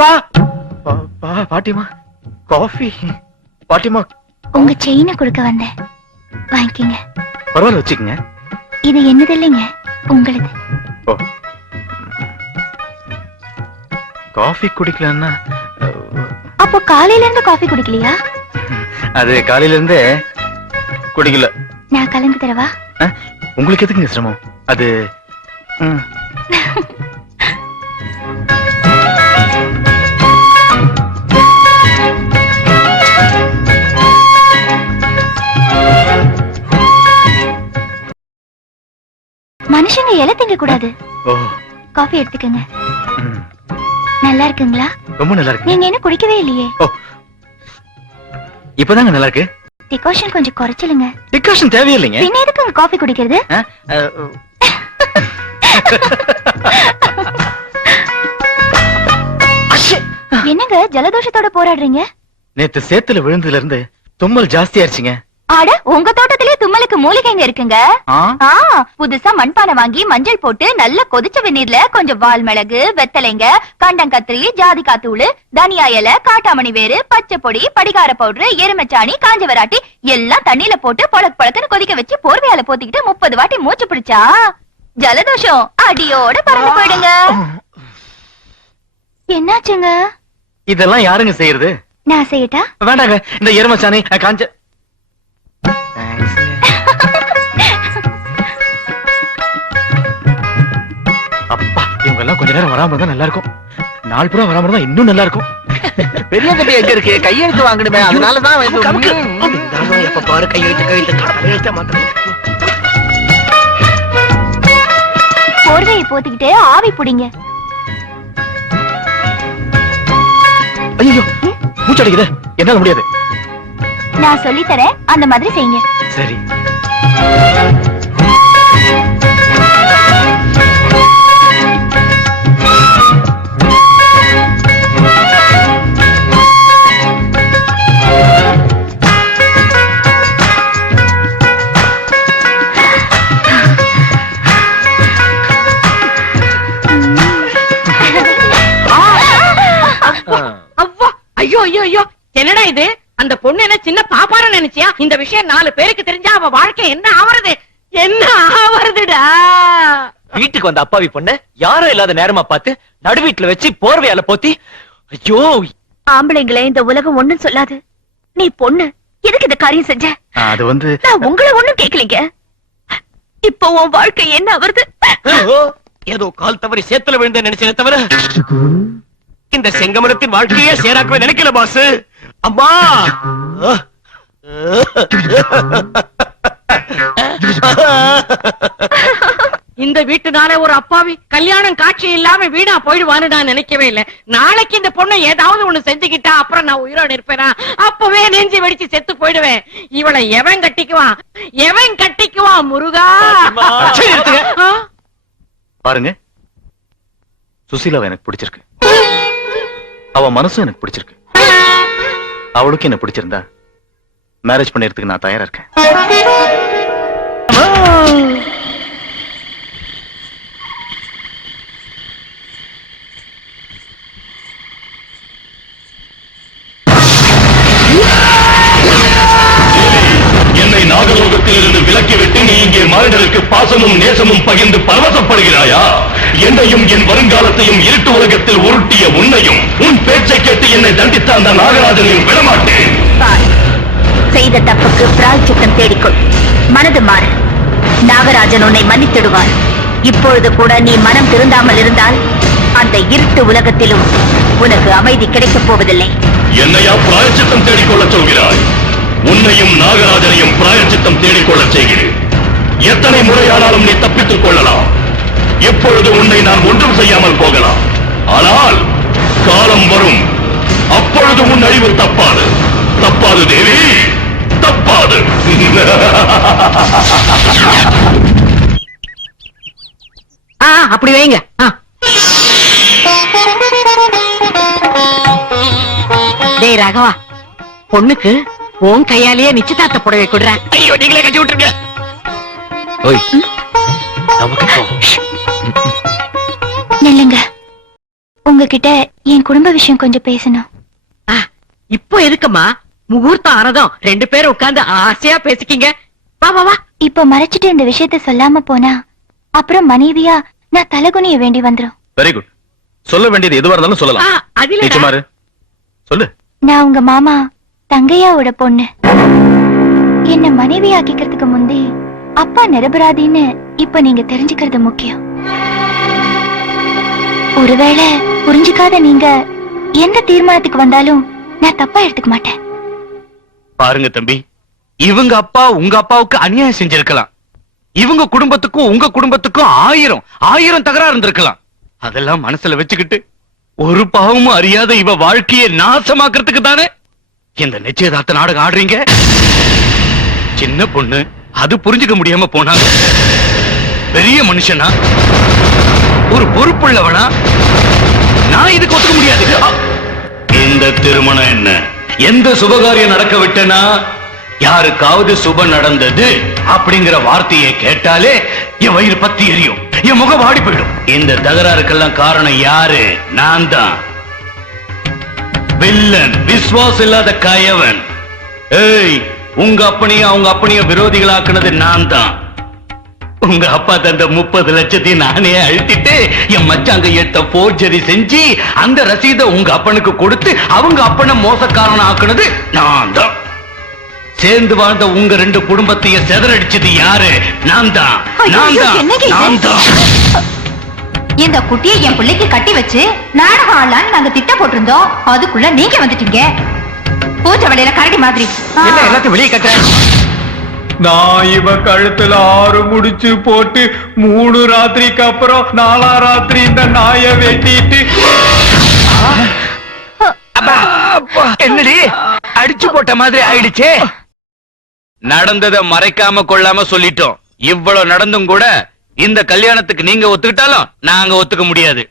அப்பா பா- பா- பாட்டிமா காஃபி. பாட்டிமா உங்க செயினை கொடுக்க வந்தேன். வாங்கிக்கங்க. பரவாயில்ல வச்சுக்கங்க. இது என்னது இல்லைங்க உங்களது காஃபி குடிக்கலன்னா அப்போ காலையில இருந்து காஃபி குடிக்கலையா? அது காலையில இருந்தே குடிக்கல. நான் கலந்து தரவா? உங்களுக்கு எதுக்குங்க சிரமம்? அது ம், காஃபி எடுத்துக்கங்க. நல்லா இருக்குங்களா ரொம்ப நல்லா இருக்கு நீங்க என்ன குடிக்கவே இல்லையே. இப்பதாங்க நல்லா இருக்கு டிகாஷன் கொஞ்சம் குறைச்சிலுங்க டிகாஷன் தேவையில்லைங்க. பின்ன எதுக்குங்க காஃபி குடிக்கிறது! என்னங்க ஜலதோஷத்தோட போராடுறீங்க? நேத்து சேத்துல விழுந்ததுல இருந்து தும்மல் ஜாஸ்தி ஆட உங்க தோட்டத்திலே தும்மலுக்கு மூலிகைங்க இருக்குங்க? புதுசா மண்பானை வாங்கி மஞ்சள் போட்டு நல்ல கொதிச்ச வெந்நீர்ல கொஞ்சம் வால் மிளகு வெத்தலைங்க கண்டங்கத்திரி ஜாதிக்காய் தூள் தனியா இலை காட்டாமணி வேறு பச்சை பொடி படிகார பவுடர் எருமைச்சாணி காஞ்ச வராட்டி எல்லாம் தண்ணியில போட்டு பழக் பழக்குன்னு கொதிக்க வச்சு போர்வையால போத்திக்கிட்டு முப்பது வாட்டி மூச்சு பிடிச்சா? ஜலதோஷம். அடியோட பறந்து போயிடுங்க. என்னாச்சுங்க? இதெல்லாம் யாருங்க செய்யறது? நான் செய்யட்டா? வேண்டாங்க இந்த எருமச்சாணி காஞ்ச எல்லாம் கொஞ்ச நேரம் வராம இருந்தா நல்லா இருக்கும் நாள் பூரா வராம இருந்தா இன்னும் நல்லா இருக்கும் பெரிய கட்டி எங்க இருக்கு? கையெழுத்து வாங்கணுமே அதனாலதான். எப்ப பாரு கையெழுத்து கையெழுத்து. கையெழுத்த மாட்டேன் போர்வையை போத்திக்கிட்டு ஆவி புடிங்க. ஐயோ மூச்சு அடிக்குது. என்னால முடியாது. நான் சொல்லி தரேன் அந்த மாதிரி செய்யுங்க. சரி. என்னடா இது? அந்த பொண்ணு என்ன சின்ன பாப்பார நினைச்சியா? இந்த விஷயம் நாலு பேருக்கு தெரிஞ்சா அவ வாழ்க்கை என்ன ஆவறது? என்ன ஆவறதுடா? வீட்டுக்கு வந்த அப்பாவி பொண்ணு யாரும் இல்லாத நேரமா பார்த்து நடு வீட்டுல வச்சு போர்வையால போத்தி ஐயோ! ஆம்பளைங்களே இந்த உலகம் ஒண்ணும் சொல்லாது. நீ பொண்ணு எதுக்கு இந்த காரியம் செஞ்ச? அது வந்து நான் உங்களை ஒண்ணும் கேட்கலீங்க. இப்போ உன் வாழ்க்கை என்ன வருது ஏதோ கால் தவறி சேத்துல விழுந்த நினைச்சேன் தவிர இந்த செங்கமலத்தின் வாழ்க்கையே சேராக்கவே நினைக்கல பாஸ் அம்மா! இந்த வீட்டுனால ஒரு அப்பாவி. கல்யாணம் காட்சி இல்லாம வீணா போயிடுவான்னு நான் நினைக்கவே இல்ல. நாளைக்கு இந்த பொண்ணு ஏதாவது ஒண்ணு செஞ்சுக்கிட்டா அப்புறம் நான் உயிரோட இருப்பேனா அப்பவே நெஞ்சு வெடிச்சு செத்து போயிடுவேன். இவளை எவன் கட்டிக்குவான்? எவன் கட்டிக்குவான் முருகா? பாருங்க. சுசீலாவை எனக்கு பிடிச்சிருக்கு. அவ மனசும் எனக்கு பிடிச்சிருக்கு. அவளுக்கு என்ன பிடிச்சிருந்தா? மேரேஜ் பண்ணிறதுக்கு நான் தயாரா இருக்கேன். பாசமும் நேசமும் பகிர்ந்து பரவசப்படுகிறாயா? என்னையும் என் வருங்காலத்தையும் இருட்டு உலகத்தில் உருட்டிய உன்னையும் உன் பேச்சை கேட்டு என்னை தண்டித்த அந்த நாகராஜனையும் விடமாட்டேன். செய்த தப்புக்கு பிராய்ச்சித்தம் தேடிக்கொள். மனது மாறு. நாகராஜன் உன்னை மன்னித்திடுவார். இப்பொழுது கூட நீ மனம் திருந்தாமல் இருந்தால் அந்த இருட்டு உலகத்திலும் உனக்கு அமைதி கிடைக்கப் போவதில்லை. என்னையா பிராயச்சித்தம் தேடிக்கொள்ளச் சொல்கிறாய்? உன்னையும் நாகராஜனையும் பிராயச்சித்தம் தேடிக்கொள்ளச் செய்கிறேன். எத்தனை முறையானாலும் நீ தப்பித்துக் கொள்ளலாம். எப்பொழுது உன்னை நான் ஒன்றும் செய்யாமல் போகலாம். ஆனால் காலம் வரும். அப்பொழுது உன் அழிவு தப்பாது. தப்பாது தேவி. தப்பாது. ஆ, அப்படி வைங்க. டேய் ராகவா. பொண்ணுக்கு உன் கையாலேயே நிச்சயதார்த்த புடவை கொடுற ஐயோ நீங்களே கட்டி விட்டுருங்க. ஓய். நமக்கு நில்லுங்க. உங்க உங்ககிட்ட என் குடும்ப விஷயம் கொஞ்சம் பேசணும். ஆ, இப்போ எதுக்குமா? முகூர்த்தம் ஆனதும். ரெண்டு பேரும் உட்கார்ந்து ஆசையா பேசிக்கிங்க. வா வா வா. இப்போ மறைச்சிட்டு இந்த விஷயத்த சொல்லாம போனா அப்புறம் மனைவியா நான் தலகுனிய வேண்டி வந்துரும். வெரி குட் சொல்ல வேண்டியது எதுவா இருந்தாலும் சொல்லலாம். நிச்சயமாரு சொல்லு. நான் உங்க மாமா தங்கையாவோட பொண்ணு. என்ன மனைவி ஆக்கிக்கிறதுக்கு அப்பா நிரபராதின்னு இப்ப நீங்க தெரிஞ்சுக்கிறது முக்கியம். ஒருவேளை புரிஞ்சுக்காத நீங்க எந்த தீர்மானத்துக்கு வந்தாலும் நான் தப்பா எடுத்துக்க மாட்டேன். பாருங்க தம்பி இவங்க அப்பா உங்க அப்பாவுக்கு அநியாயம் செஞ்சிருக்கலாம். இவங்க குடும்பத்துக்கும் உங்க குடும்பத்துக்கும் ஆயிரம் ஆயிரம் தகராறு இருந்திருக்கலாம். அதெல்லாம் மனசுல வச்சுக்கிட்டு ஒரு பாவமும் அறியாத இவ வாழ்க்கையை நாசமாக்குறதுக்கு தானே? இந்த நிச்சயதார்த்த நாடகம் ஆடுறீங்க? சின்ன பொண்ணு அது புரிஞ்சுக்க முடியாம போனாங்க பெரிய மனுஷனா? ஒரு பொறுப்புள்ளவனா? நான் இதுக்கு ஒத்துக்க முடியாது. இந்த திருமணம் என்ன? எந்த சுபகாரியம் நடக்க விட்டனா? யாருக்காவது சுப நடந்தது அப்படிங்கிற வார்த்தையை கேட்டாலே என் வயிறு பத்தி எரியும். என் முகம் வாடி போயிடும். இந்த தகராறுக்கெல்லாம் காரணம் யாரு? நான் தான். வில்லன் விஸ்வாஸ் இல்லாத கயவன். ஏய் உங்க அப்பனையும் அவங்க அப்பனையும் விரோதிகளாக்குனது நான் தான் உங்க அப்பா தந்த முப்பது லட்சத்தையும் நானே அழுத்திட்டு என் மச்சாங்க எடுத்த போர்ஜரி செஞ்சு அந்த ரசீதை உங்க அப்பனுக்கு கொடுத்து அவங்க அப்பனை மோசக்காரன் ஆக்குனது நான் தான் சேர்ந்து வாழ்ந்த உங்க ரெண்டு குடும்பத்தையும் செதறடிச்சது யாரு? நான் தான் நான் தான்? நான் தான் இந்த குட்டியை என் பிள்ளைக்கு கட்டி வச்சு நாடகம் ஆடலான்னு நாங்க திட்டம் போட்டிருந்தோம். அதுக்குள்ள நீங்க வந்துட்டீங்க. பூஜை கரடி மாதிரி. என்ன எல்லாத்தையும் வெளியே கட்ட நான் இவ கழுத்துல ஆறு முடிச்சு போட்டு மூணு ராத்திரிக்கு அப்புறம் நாலா ராத்திரி இந்த நாய வெட்டிட்டு. என்னடி? அடிச்சு போட்ட மாதிரி ஆயிடுச்சே. நடந்ததை மறைக்காம கொள்ளாம சொல்லிட்டோம். இவ்வளவு நடந்தும் கூட இந்த கல்யாணத்துக்கு நீங்க ஒத்துக்கிட்டாலும் நாங்க ஒத்துக்க முடியாது.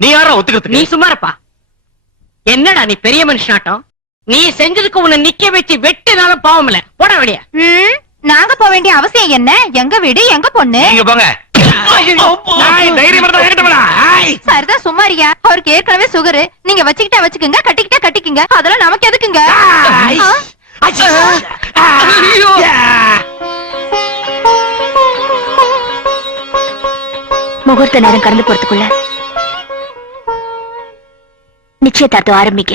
நீ யாரா நீ ஒத்துக்கிறதுக்கு சும்மா இருப்பா. என்னடா நீ பெரிய மனுஷனாட்டம்? நீ செஞ்சதுக்கு உன்னை நிக்க வச்சு வெட்டினாலும் பாவம் இல்ல. போட வெளிய ம், நாங்க போக வேண்டிய அவசியம் என்ன? எங்க வீடு எங்க பொண்ணு? நீங்க போங்க. சரிதா சும்மாரியா அவருக்கு ஏற்கனவே சுகரு. நீங்க வச்சுக்கிட்டா வச்சுக்குங்க கட்டிக்கிட்டா கட்டிக்குங்க. அதெல்லாம் நமக்கு எதுக்குங்க. முகூர்த்த நேரம் கடந்து போறதுக்குள்ள நிச்சயதார்த்தம் ஆரம்பிக்க